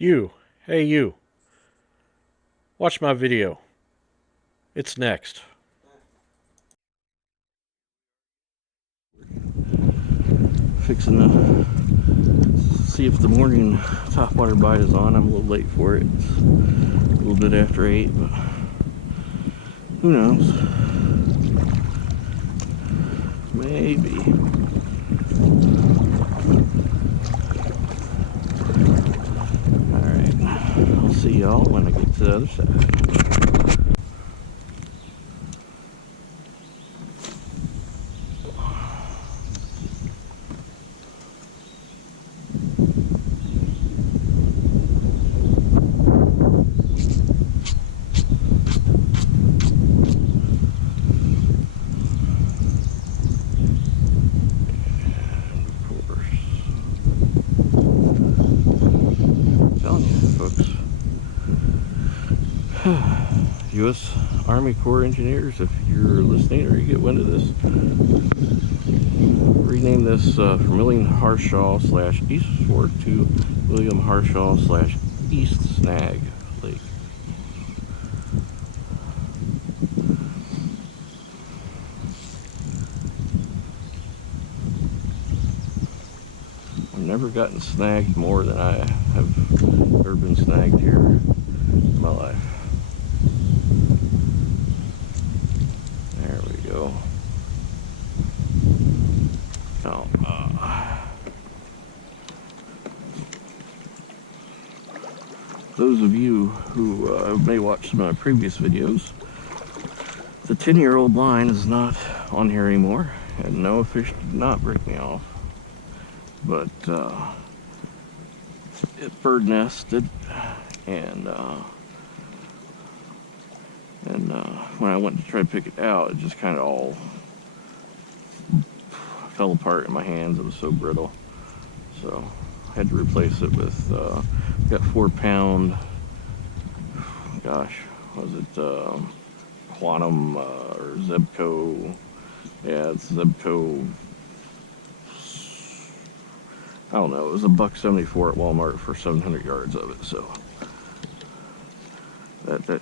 You, hey you, watch my video. It's next. Fixing to see if the morning topwater bite is on. I'm a little late for it. It's a little bit after 8, but who knows? Maybe. Alright, I'll see y'all when I get to the other side. U.S. Army Corps engineers, if you're listening or you get wind of this, rename this from William Harshaw / East Fork to William Harshaw / East Snag Lake. I've never gotten snagged more than I have ever been snagged here in my life. There we go. Now, those of you who may watch some of my previous videos, the 10-year-old line is not on here anymore, and no, fish did not break me off, but it bird nested, and when I went to try to pick it out, it just kind of all fell apart in my hands. It was so brittle, so I had to replace it with got 4-pound, gosh, was it Quantum or Zebco? Yeah, it's Zebco. I don't know. It was $1.74 at Walmart for 700 yards of it. So that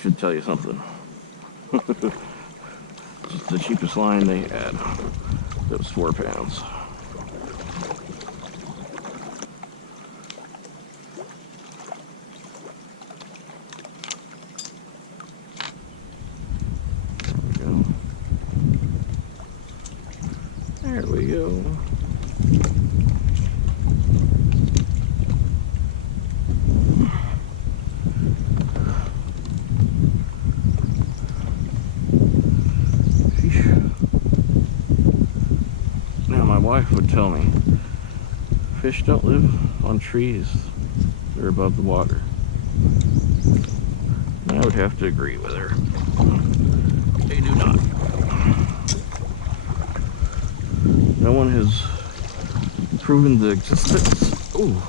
should tell you something. Just the cheapest line they had. That was 4 pounds. There we go. Now my wife would tell me, fish don't live on trees, they're above the water. And I would have to agree with her. They do not. No one has proven the existence. Oh,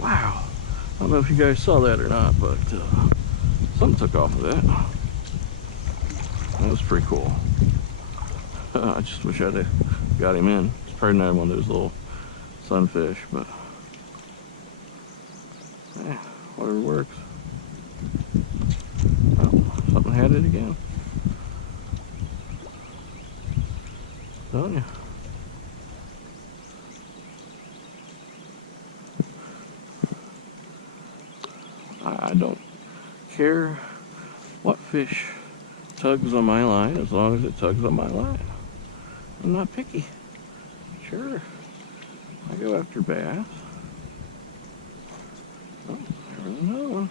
wow. I don't know if you guys saw that or not, but something took off of that. That was pretty cool. I just wish I'd have got him in. It's probably not one of those little sunfish, but whatever works. Oh, something had it again. Don't you? I don't care what fish tugs on my line as long as it tugs on my line. I'm not picky. Sure, I go after bass. Oh, there's another one.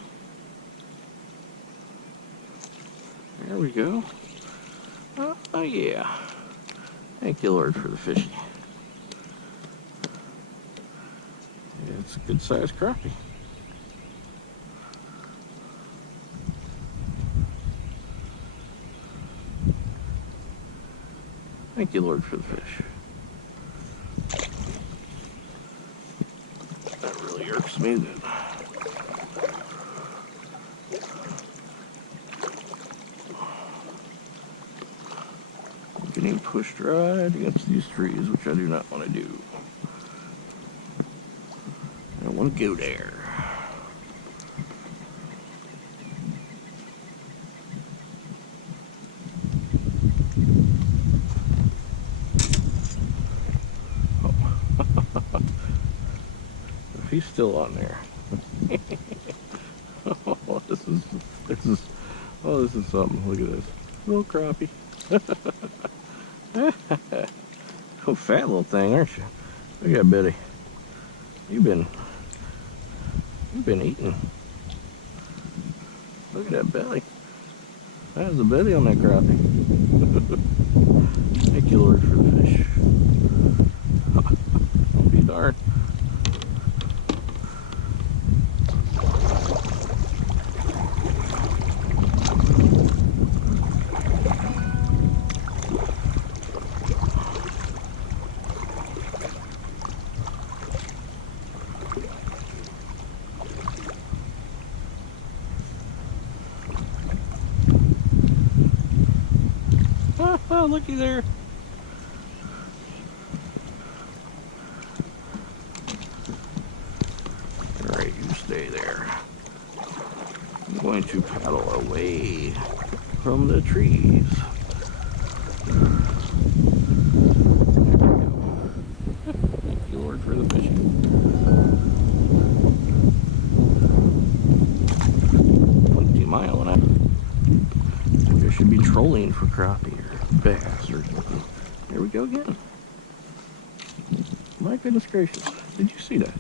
There we go. Oh yeah. Thank you, Lord, for the fishy. It's a good sized crappie. Thank you, Lord, for the fish. That really irks me that I'm getting pushed right against these trees, which I do not want to do. I don't want to go there. he's still on there. Oh, this is something. Look at this. Little crappie. Oh, fat little thing, aren't you? Look at Betty. You've been eating. Look at that belly. That is a belly on that crappie. Thank you, Lord, for the fish. Don't be darned. Oh, looky there. Alright, you stay there. I'm going to paddle away from the trees. There we go. Thank you, Lord, for the fishing. 20 mile an hour. Maybe I should be trolling for crappie or bass or something. There we go again. My goodness gracious. Did you see that?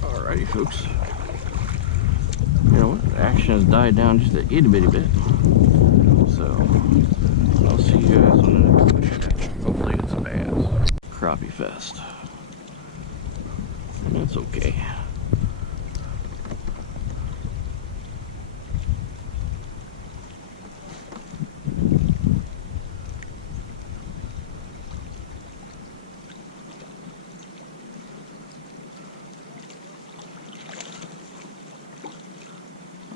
Alrighty, folks. You know what? The action has died down just a itty bitty bit. So, I'll see you guys on the next video. Hopefully it's a bass. Crappie fest. That's okay.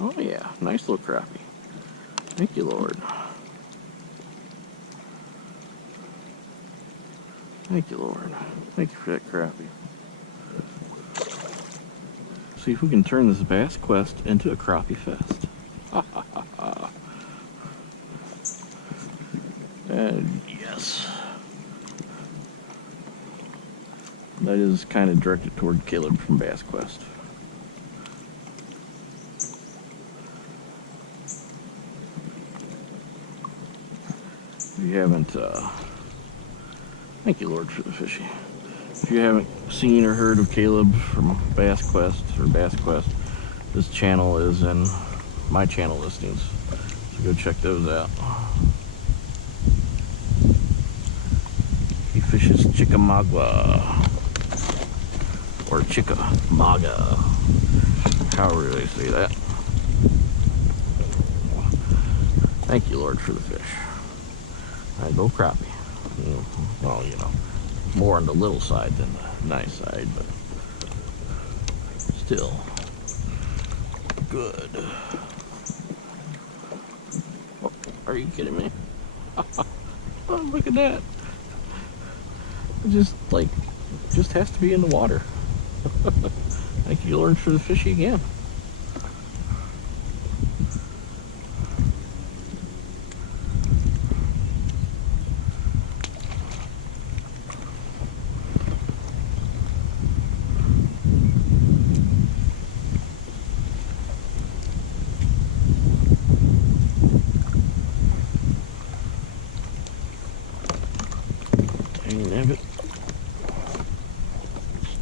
Oh yeah, nice little crappie. Thank you, Lord. Thank you, Lord. Thank you for that crappie. See if we can turn this bass quest into a crappie fest. And yes. That is kind of directed toward Caleb from Bass Quest. If you haven't, thank you, Lord, for the fishing. If you haven't seen or heard of Caleb from Bass Quest or Bass Quest, this channel is in my channel listings, so go check those out. He fishes Chickamauga, or Chickamauga, however they say that. Thank you, Lord, for the fish. I go crappie. Well, you know, more on the little side than the nice side, but still good. Oh, are you kidding me? Oh, look at that. It just has to be in the water. Thank you, Lord, for the fishy again.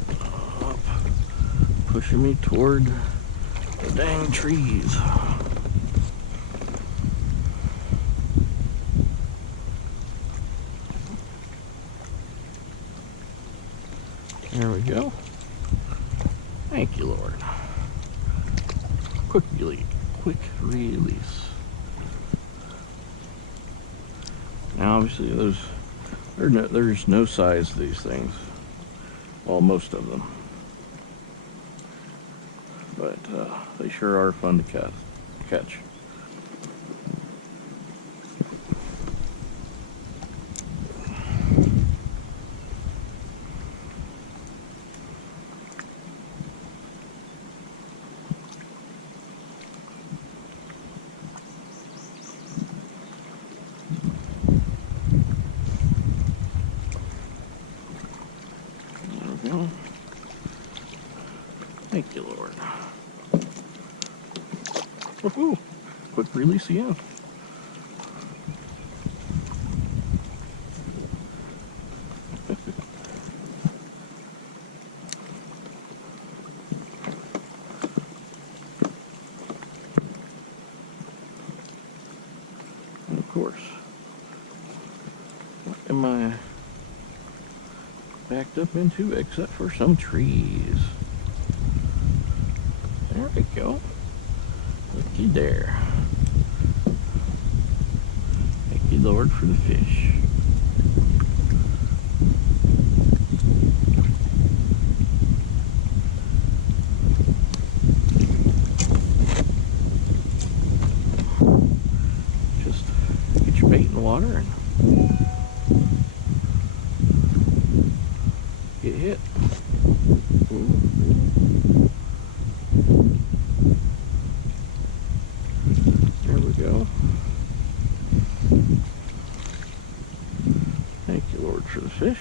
Stop pushing me toward the dang trees. There we go. Thank you, Lord. Quick release. Now, obviously, there's no size to these things. Well, most of them. But they sure are fun to catch. Woohoo! Quick release again. And of course, what am I backed up into except for some trees? There we go. Looky there. Thank you, Lord, for the fish. Just get your bait in the water and get hit. Ooh. There we go. Thank you, Lord, for the fish.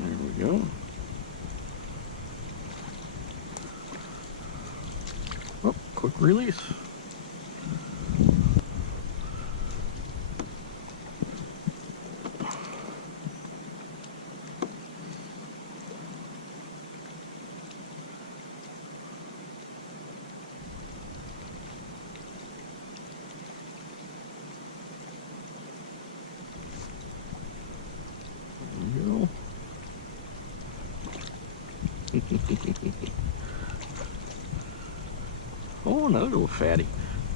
There we go. Oh, quick release. There we go. Oh, another little fatty.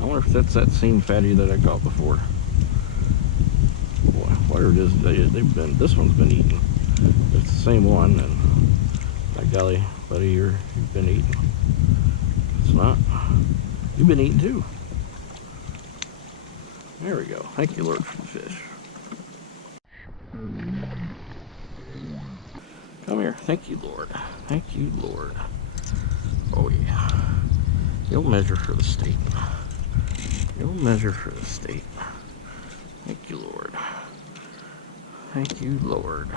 I wonder if that's that same fatty that I caught before. Boy, whatever it is, this one's been eaten. It's the same one, and by golly, buddy, you've been eating. If it's not, you've been eating too. There we go. Thank you, Lord, for the fish. Come here. Thank you, Lord. Thank you, Lord. Oh, yeah. You'll measure for the state. You'll measure for the state. Thank you, Lord. Thank you, Lord.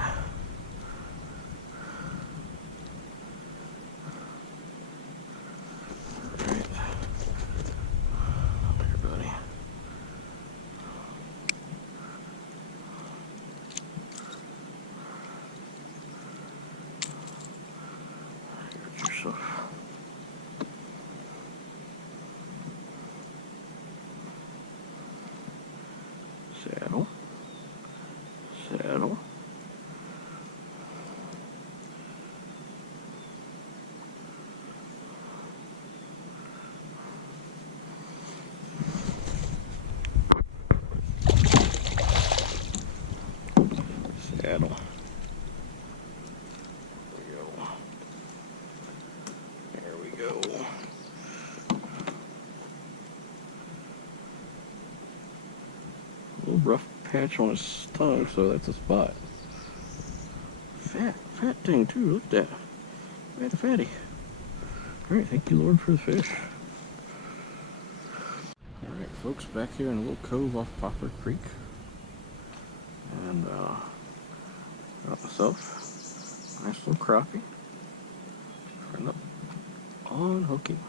All right. Come here, buddy. Get yourself. Saddle. Saddle. Saddle. There we go. A little rough patch on his tongue, so that's a spot. Fat thing too, look at that. Fat fatty. Alright, thank you, Lord, for the fish. Alright, folks, back here in a little cove off Poplar Creek. And got myself a nice little crappie. Trying to unhook him.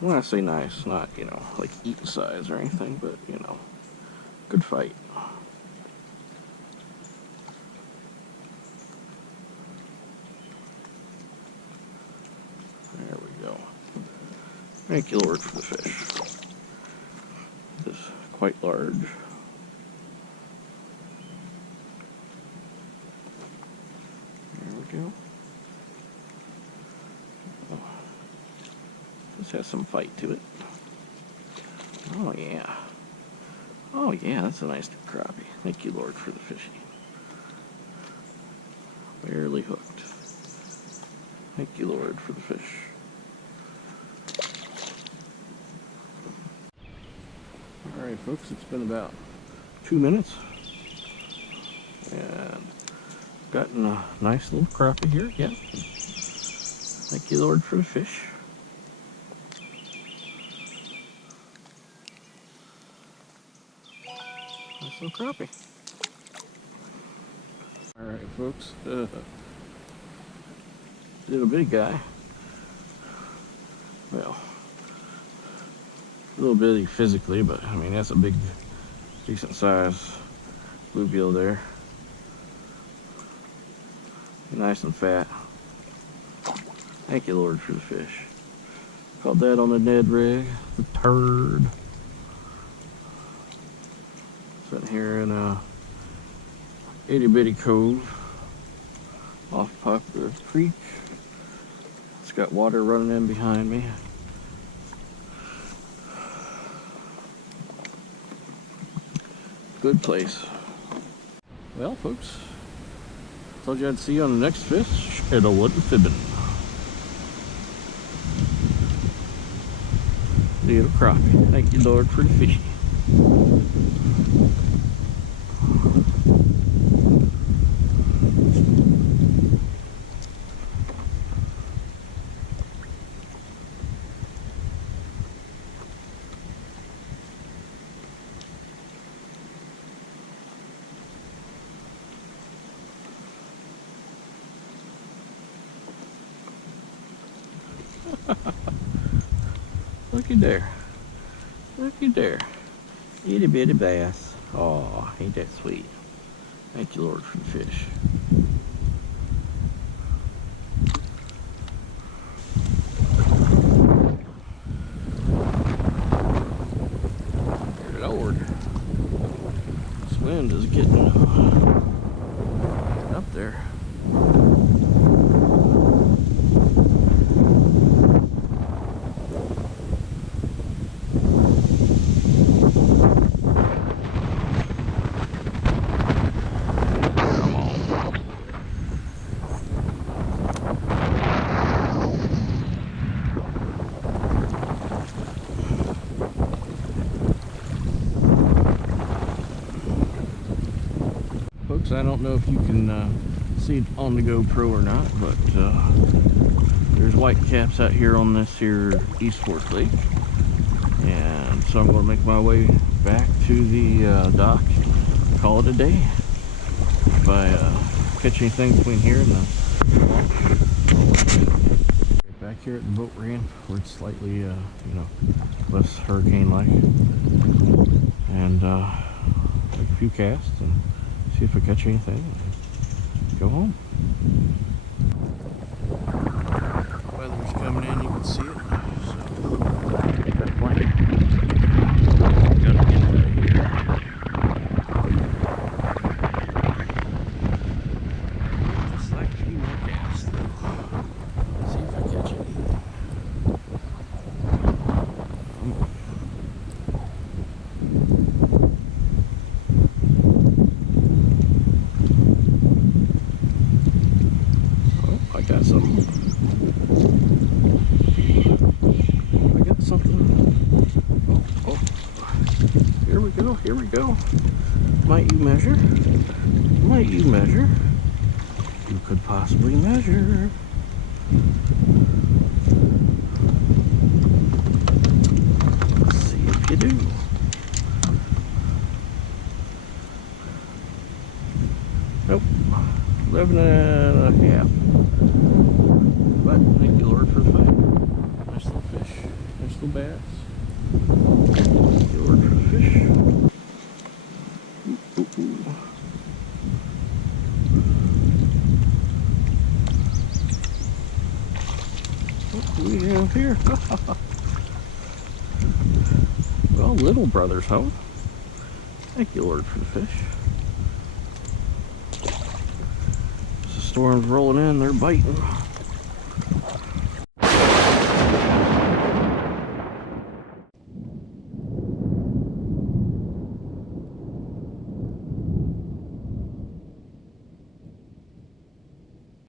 When I say nice, not, you know, like eating size or anything, but, you know, good fight. There we go. Thank you, Lord, for the fish. It is quite large. There we go. Oh. This has some fight to it. Oh, yeah. Oh, yeah, that's a nice crappie. Thank you, Lord, for the fishing. Barely hooked. Thank you, Lord, for the fish. Alright, folks, it's been about 2 minutes. And gotten a nice little crappie here again. Thank you, Lord, for the fish. Nice little crappie. Alright, folks. Little bitty guy. Well, a little bitty physically, but I mean, that's a big, decent size bluegill there. Nice and fat. Thank you, Lord, for the fish. Caught that on the Ned rig, the turd. Sitting here in a itty bitty cove off Popular Creek. It's got water running in behind me. Good place. Well, folks, told you I'd see you on the next fish, and I wasn't fibbing. Little crappie. Thank you, Lord, for the fishy. Looky there. Looky there. Itty bitty bass. Aw, ain't that sweet. Thank you, Lord, for the fish. Good Lord. This wind is getting up there. I don't know if you can see it on the GoPro or not, but there's white caps out here on this here East Fork Lake, and so I'm going to make my way back to the dock, call it a day. If I catch anything between here and the back here at the boat ramp where it's slightly you know, less hurricane-like, and make a few casts and see if I catch anything and go home. Weather's coming in, you can see it. So, get that blanket. Gotta get out of here. Just like a few more casts though. See if I catch anything. I got something. Oh, here we go, here we go. Might you measure? Might you measure? You could possibly measure. Let's see if you do. Nope. 11 and a half. But thank you, Lord, for the fight. Nice little fish. Nice little bass. Thank you, Lord, for the fish. Ooh, ooh, ooh. What do we have here? Well, little brother's home. Thank you, Lord, for the fish. As the storm's rolling in, they're biting.